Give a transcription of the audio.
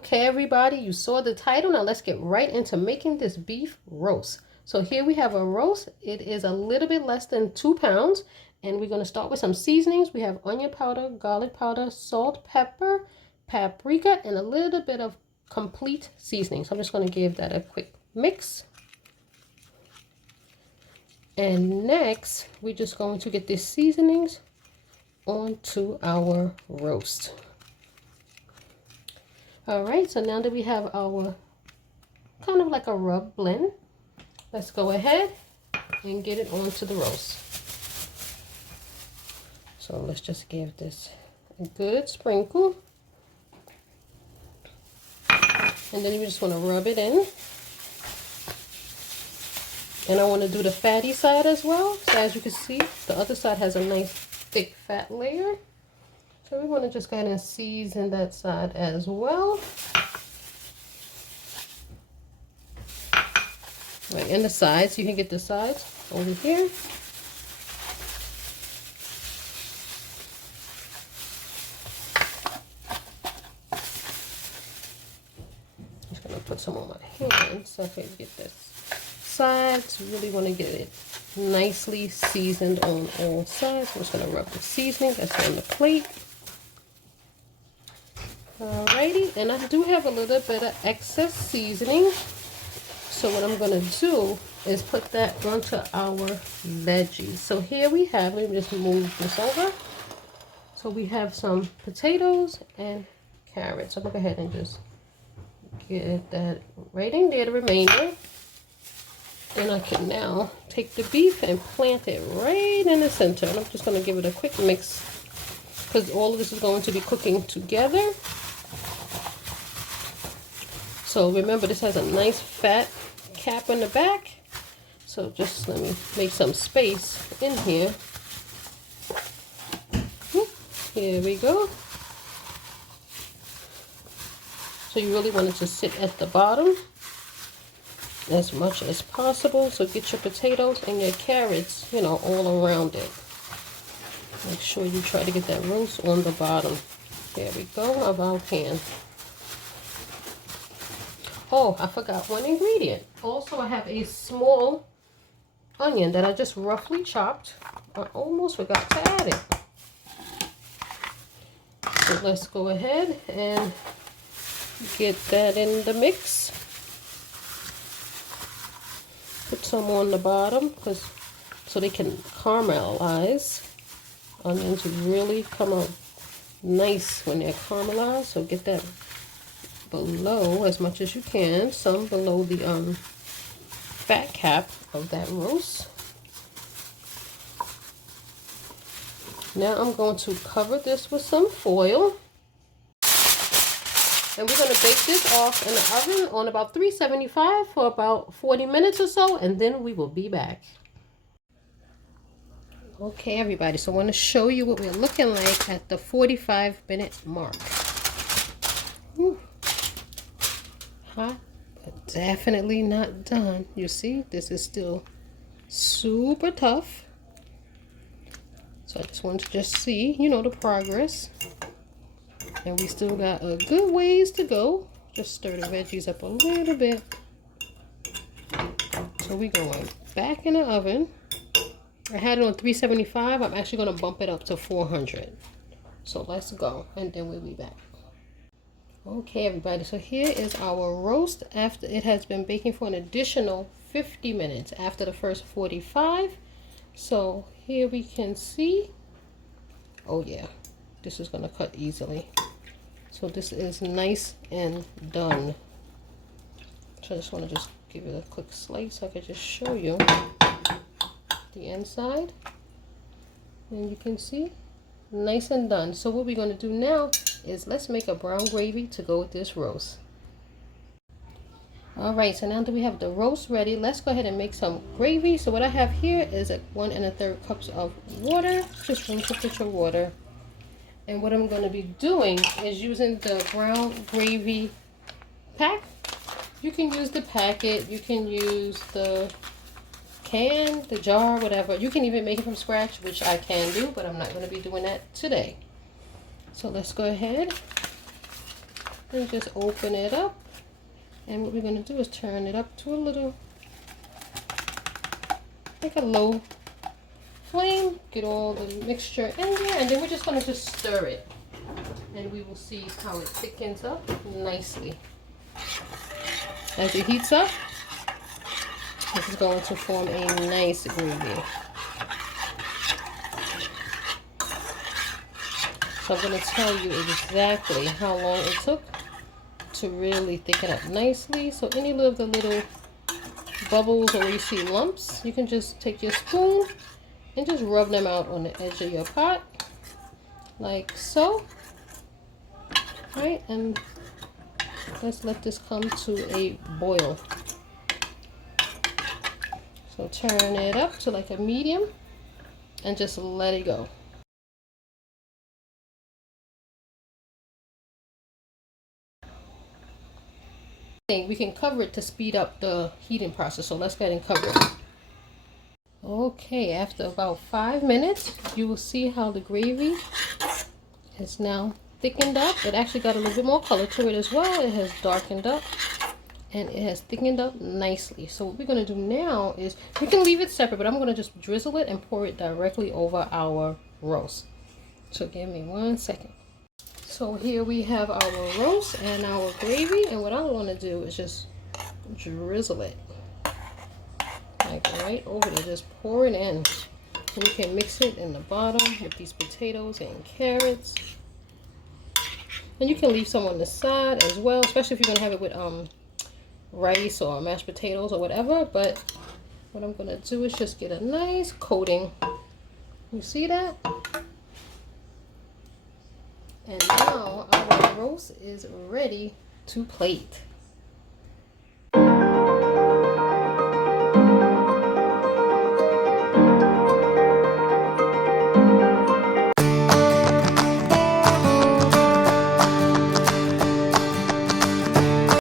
Okay, everybody, you saw the title. Now let's get right into making this beef roast. So here we have a roast. It is a little bit less than 2 pounds. And we're going to start with some seasonings. We have onion powder, garlic powder, salt, pepper, paprika, and a little bit of complete seasoning. So I'm just going to give that a quick mix. And next, we're just going to get these seasonings onto our roast. All right, so now that we have our kind of like a rub blend, let's go ahead and get it onto the roast. So let's just give this a good sprinkle. And then you just want to rub it in. And I want to do the fatty side as well. So as you can see, the other side has a nice thick fat layer. So we want to just kind of season that side as well. Right, and the sides, you can get the sides over here. I'm just going to put some on my hands so I can get this sides. Really want to get it nicely seasoned on all sides. I'm just going to rub the seasoning that's on the plate. Alrighty, and I do have a little bit of excess seasoning. So what I'm going to do is put that onto our veggies. So here we have, let me just move this over. So we have some potatoes and carrots. So I'm going to go ahead and just get that right in there, the remainder. And I can now take the beef and plant it right in the center. And I'm just going to give it a quick mix because all of this is going to be cooking together. So remember, this has a nice fat cap in the back. So just let me make some space in here. Here we go. So you really want it to sit at the bottom as much as possible. So get your potatoes and your carrots, you know, all around it. Make sure you try to get that roast on the bottom. There we go, of our pan. Oh, I forgot one ingredient. Also, I have a small onion that I just roughly chopped. I almost forgot to add it. So let's go ahead and get that in the mix. Put some on the bottom so they can caramelize. Onions really come out nice when they're caramelized. So get that below as much as you can, some below the fat cap of that roast. Now I'm going to cover this with some foil, and we're going to bake this off in the oven on about 375 for about 40 minutes or so, and then we will be back. Okay, everybody, so I want to show you what we're looking like at the 45-minute mark. Whew. Hot, but definitely not done. You see, this is still super tough. So I just wanted to just see, you know, the progress. And we still got a good ways to go. Just stir the veggies up a little bit. So we're going back in the oven. I had it on 375. I'm actually going to bump it up to 400. So let's go, and then we'll be back. Okay, everybody, so here is our roast after it has been baking for an additional 50 minutes after the first 45. So here we can see, oh yeah, this is going to cut easily. So this is nice and done. So I just want to just give it a quick slice so I can just show you the inside. And you can see, nice and done. So what we're going to do now is let's make a brown gravy to go with this roast. All right, so now that we have the roast ready, let's go ahead and make some gravy. So what I have here is 1 1/3 cups of water, just room temperature water. And what I'm going to be doing is using the brown gravy pack. You can use the packet, you can use the can, the jar, whatever. You can even make it from scratch, which I can do, but I'm not going to be doing that today. So let's go ahead and just open it up. And what we're going to do is turn it up to a little, like a low flame. Get all the mixture in there, and then we're just going to just stir it. And we will see how it thickens up nicely. As it heats up, this is going to form a nice gravy. So I'm going to tell you exactly how long it took to really thicken up nicely. So any of the little bubbles or you see lumps, you can just take your spoon and just rub them out on the edge of your pot, like so. Right, and let's let this come to a boil. So turn it up to like a medium and just let it go. We can cover it to speed up the heating process, so let's go ahead and cover it. Okay, after about 5 minutes, you will see how the gravy is now thickened up. It actually got a little bit more color to it as well. It has darkened up and it has thickened up nicely. So what we're going to do now is, we can leave it separate, but I'm going to just drizzle it and pour it directly over our roast. So give me 1 second. So here we have our roast and our gravy, and what I want to do is just drizzle it like right over there. Just pour it in. And you can mix it in the bottom with these potatoes and carrots. And you can leave some on the side as well, especially if you're gonna have it with rice or mashed potatoes or whatever. But what I'm gonna do is just get a nice coating. You see that? And now our roast is ready to plate.